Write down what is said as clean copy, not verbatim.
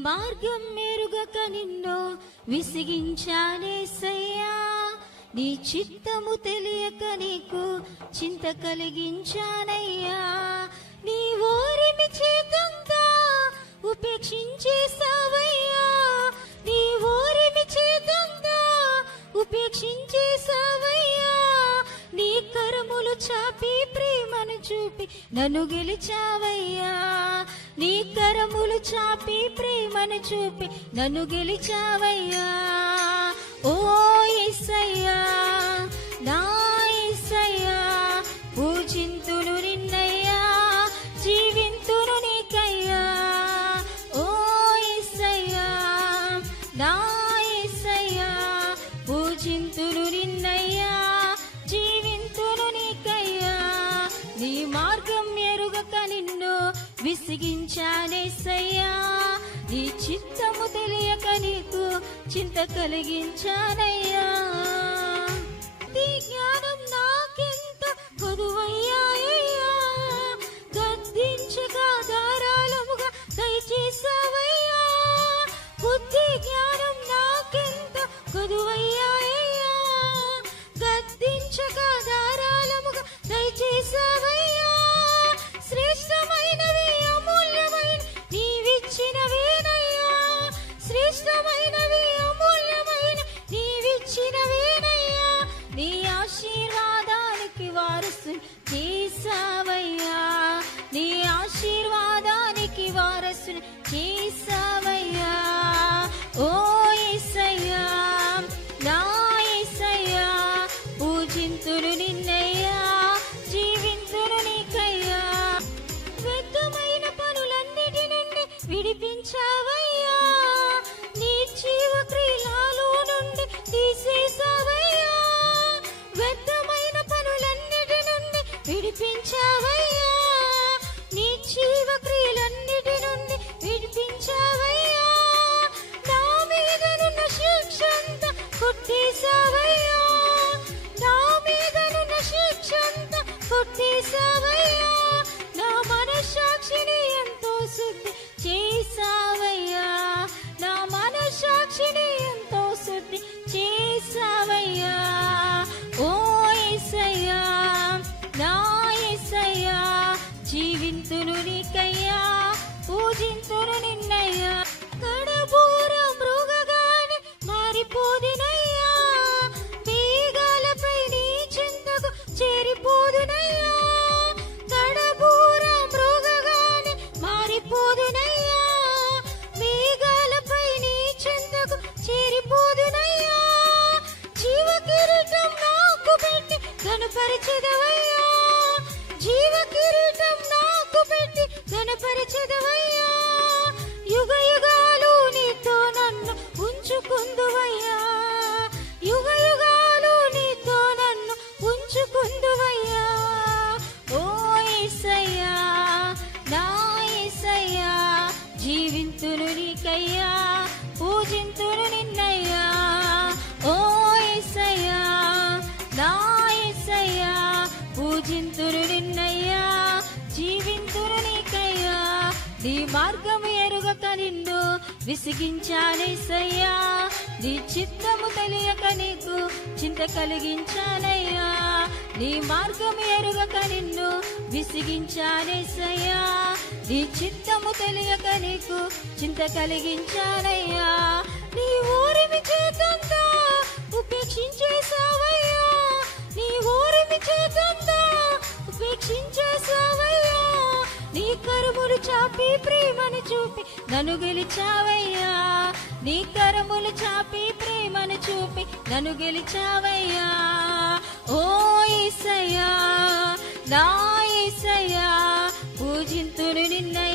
మార్గం మెరుగక నిన్ను విసిగించానేసయ్యా. నీ చిత్తము తెలియక నీకు చింత కలిగించానయ్యా. నీ ఓరిమి చేతంతా ఉపేక్షించేసావయ్యా. నీ ఓరిమి చేతంతా ఉపేక్షించేసావయ్యా. నీ కరములు చాపి ప్రేమను చూపి నన్ను గెలిచావయ్యా. నీ కరములు చాపి ప్రేమను చూపి నన్ను గెలిచావయ్యా. ఓ యేసయ్యా, నా యేసయ్యా, పూజింతును నిన్నయ్యా, జీవింతును నీకయ్యా. ఓ యేసయ్యా, నా యేసయ్యా, పూజింతును నిన్నయ్యా, జీవింతును నీకయ్యా. నీ మార్గం ఎరుగక నిన్ను విసిగించానేసయ్యా. నీ చిత్తము తెలియక నీకు చింత కలిగించానయ్యా. నీ జ్ఞానం నాకెంత కొదువయ్యాయ్యా. గద్దించగా ధారాళముగా దయచేసావయ్యా. బుద్ధి జ్ఞానం నాకెంత కొదువయ్యాయ్యా. గద్దించగా ధారాళముగా దయచేసావయ్యా. శ్రేష్టమైనవి అమూల్యమైన నీవిచ్చినవేనయ్యా. శ్రేష్టమైనవి అమూల్యమైన నీవిచ్చినవేనయ్యా. నీ ఆశీర్వాదానికి వారసు చేసావయ్యా. నీ ఆశీర్వాదానికి వారసు చేసావయ్యా. ఓ యేసయ్యా, నా యేసయ్యా, పూజింతును నిన్నయ్యా, జీవింతును నీకయ్యా. వ్యర్థమైన పనులన్నిటి నుండి విడిపించావయ్యా. నీ జీవ క్రియలలో నుండి తీసేసావయ్యా. వ్యర్థమైన పనులన్నిటి నుండి విడిపించావయ్యా. నీ జీవ క్రియలన్నిటి నుండి విడిపించావయ్యా. నా మీదనున్న శిక్షంతా కొట్టేసావయ్యా. నా మీదనున్న శిక్షంతా కొట్టేసావయ్యా. నా మనస్సాక్షిని ఎంతో శుద్ధి చేసావయ్యా. నా మనస్సాక్షిని ఎంతో శుద్ధి చేసావయ్యా. ఓ యేసయ్యా, నా యేసయ్యా, జీవింతును నీకయ్యా, పూజింతును నిన్నయ్యా. కడబూర మృగగాని మారిపోదునయ్యా. మేఘాలపై నీ చింతకు చేరిపోదునయ్యా. కడబూర మృగగాని మారిపోదునయ్యా. మేఘాలపై నీ చింతకు చేరిపోదునయ్యా. జీవ కిరీటం నాకు పెట్టి ఘనపరిచెదవయ్యా. జీవ కిరీటం నాకు పెట్టి ఘనపరిచెదవయ్యా. యుగ యుగాలు నీతో నన్ను ఉంచుకుందువయ్యా. యుగ యుగాలు నీతో నన్ను ఉంచుకుందువయ్యా. ఓ యేసయ్యా, నా యేసయ్యా, జీవింతును నీకయ్యా, పూజింతును నిన్నయ్యా. ఓ యేసయ్యా, నా యేసయ్యా, పూజింతును నిన్నయ్యా, జీవింతును నీకయ్యా. నీ మార్గము ఎరుగక నిన్ను విసిగించానేసయ్యా. నీ చిత్తము తెలియక నీకు చింత కలిగించానయ్యా. నీ మార్గము ఎరుగక నిన్ను విసిగించానేసయ్యా. నీ చిత్తము తెలియక నీకు చింత కలిగించానయ్యా. నీ ఓరిమి చేతంతా ఉపేక్షించేసావయ్యా. నీ ఓరిమి చేతంతా ఉపేక్షించేసావయ్యా. నీ కరములు చాపి ప్రేమను చూపి నన్ను గెలిచావయ్యా. నీ కరములు చాపి ప్రేమను చూపి నన్ను గెలిచావయ్యా. ఓ యేసయ్యా, నా యేసయ్యా, పూజింతును నిన్నయ్యా.